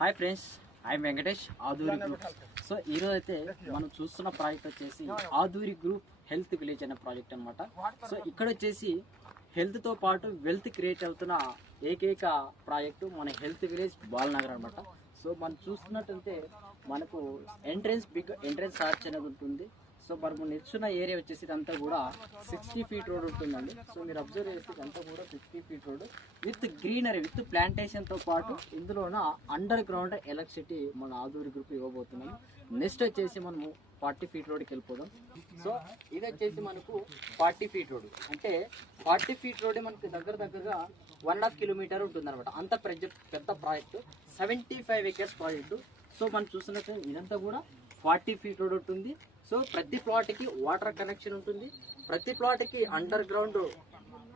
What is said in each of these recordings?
Hi friends, I'm Venkatesh, Aduri group. So ఈరోజు అయితే మనం చూస్తున్న ప్రాజెక్ట్ వచ్చేసి ఆదూరి గ్రూప్ హెల్త్ విలేజ్ అనే ప్రాజెక్ట్ అనమాట. సో ఇక్కడ వచ్చేసి హెల్త్తో పాటు వెల్త్ క్రియేట్ అవుతున్న ఏకైక ప్రాజెక్టు మన హెల్త్ విలేజ్ బాలనగర్ అనమాట. సో మనం చూస్తున్నట్టయితే మనకు బిగ్ ఎంట్రెన్స్ ఆర్చ్ అనేది ఉంటుంది. సో మనము నిల్చున్న ఏరియా వచ్చేసి ఇదంతా కూడా 60 ఫీట్ రోడ్ ఉంటుందండి. సో మీరు అబ్జర్వ్ చేస్తే ఇదంతా కూడా 60 feet road with greenery, with ప్లాంటేషన్తో పాటు ఇందులోన అండర్ గ్రౌండ్ ఎలక్ట్రిసిటీ మన ఆదూరి గ్రూప్ ఇవ్వబోతున్నాము. నెక్స్ట్ వచ్చేసి మనము 40 ఫీట్ రోడ్కి వెళ్ళిపోదాం. సో ఇది వచ్చేసి మనకు 40 ఫీట్ రోడ్, అంటే 40 ఫీట్ రోడ్ మనకు దగ్గరగా 1.5 కిలోమీటర్ ఉంటుంది అనమాట. అంత పెద్ద ప్రాజెక్టు, 75 ఎకర్స్ ప్రాజెక్టు. సో మనం చూస్తున్నట్టు ఇదంతా కూడా 40 ఫీట్ రోడ్ ఉంటుంది. సో ప్రతి ప్లాట్కి వాటర్ కనెక్షన్ ఉంటుంది, ప్రతి ప్లాట్కి అండర్ గ్రౌండ్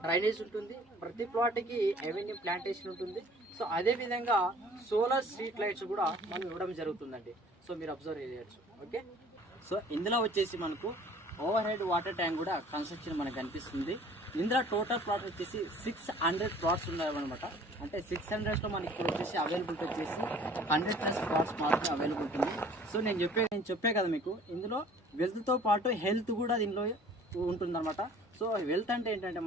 డ్రైనేజ్ ఉంటుంది, ప్రతి ప్లాట్కి ఎవెన్యూ ప్లాంటేషన్ ఉంటుంది. సో అదేవిధంగా సోలార్ స్ట్రీట్ లైట్స్ కూడా మనం ఇవ్వడం జరుగుతుందండి. సో మీరు అబ్జర్వ్ చేయవచ్చు. ఓకే, సో ఇందులో వచ్చేసి మనకు ఓవర్ హెడ్ వాటర్ ట్యాంక్ కూడా కన్స్ట్రక్షన్ మనకు కనిపిస్తుంది. ఇందులో టోటల్ ప్లాట్ వచ్చేసి 600 ప్లాట్స్ ఉన్నాయన్నమాట. అంటే 600లో మనకి ఇప్పుడు వచ్చేసి అవైలబిలిటీ వచ్చేసి 100+ ప్లాట్స్ మాత్రమే అవైలబుల్ ఉంటుంది. సో నేను చెప్పే కదా మీకు, ఇందులో వెల్త్తో పాటు హెల్త్ కూడా దీనిలో ఉంటుందన్నమాట. సో వెల్త్ అంటే ఏంటంటే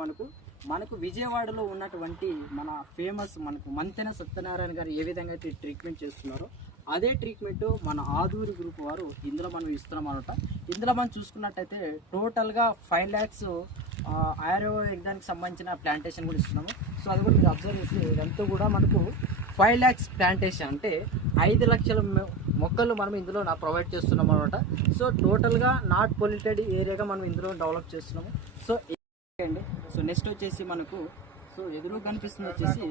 మనకు విజయవాడలో ఉన్నటువంటి మన ఫేమస్ మనకు మంతెన సత్యనారాయణ గారు ఏ విధంగా అయితే ట్రీట్మెంట్ చేస్తున్నారో అదే ట్రీట్మెంట్ మన ఆదూరి గ్రూప్ వారు ఇందులో మనం ఇస్తున్నాం అనమాట. ఇందులో మనం చూసుకున్నట్టయితే టోటల్గా 5 lakhs ఆయుర్వేదానికి సంబంధించిన ప్లాంటేషన్ కూడా ఇస్తున్నాము. సో అది కూడా మీరు అబ్జర్వ్ చేసి ఇదంతా కూడా మనకు 5 lakhs ప్లాంటేషన్, అంటే 5 లక్షల మొక్కలు మనం ఇందులో ప్రొవైడ్ చేస్తున్నాం అనమాట. సో టోటల్గా నాట్ పొల్యూటెడ్ ఏరియాగా మనం ఇందులో డెవలప్ చేస్తున్నాము. సో అండి, సో నెక్స్ట్ వచ్చేసి మనకు సో ఎదురు కనిపిస్తుంది వచ్చేసి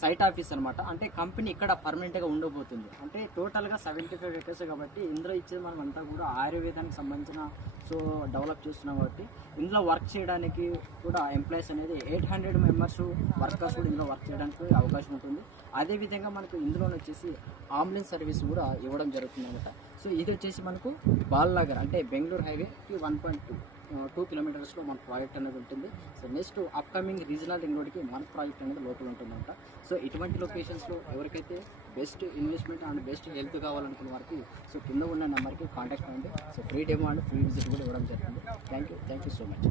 సైట్ ఆఫీస్ అనమాట. అంటే కంపెనీ ఇక్కడ పర్మనెంట్గా ఉండబోతుంది. అంటే టోటల్గా 75 ఎకర్స్ కాబట్టి ఇందులో ఇచ్చేది మనం అంతా కూడా ఆయుర్వేదానికి సంబంధించిన సో డెవలప్ చేస్తున్నాం కాబట్టి ఇందులో వర్క్ చేయడానికి కూడా ఎంప్లాయీస్ అనేది 800 మెంబర్స్ వర్కర్స్ కూడా ఇందులో వర్క్ చేయడానికి అవకాశం ఉంటుంది. అదేవిధంగా మనకు ఇందులో వచ్చేసి అంబులెన్స్ సర్వీస్ కూడా ఇవ్వడం జరుగుతుంది అనమాట. సో ఇది వచ్చేసి మనకు బాలనగర్, అంటే బెంగళూరు హైవేకి 1.2 కిలోమీటర్స్లో మన ప్రాజెక్ట్ అనేది ఉంటుంది. So next upcoming regional ring రోడ్కి మన ప్రాజెక్ట్ అనేది లోపల ఉంటుందంట. సో ఇటువంటి లొకేషన్స్లో ఎవరికైతే best investment and best health కావాలనుకున్న వారికి సో కింద ఉన్న నెంబర్కి కాంటాక్ట్ అవ్వండి. So free demo and free visit కూడా ఇవ్వడం జరుగుతుంది. Thank you so much.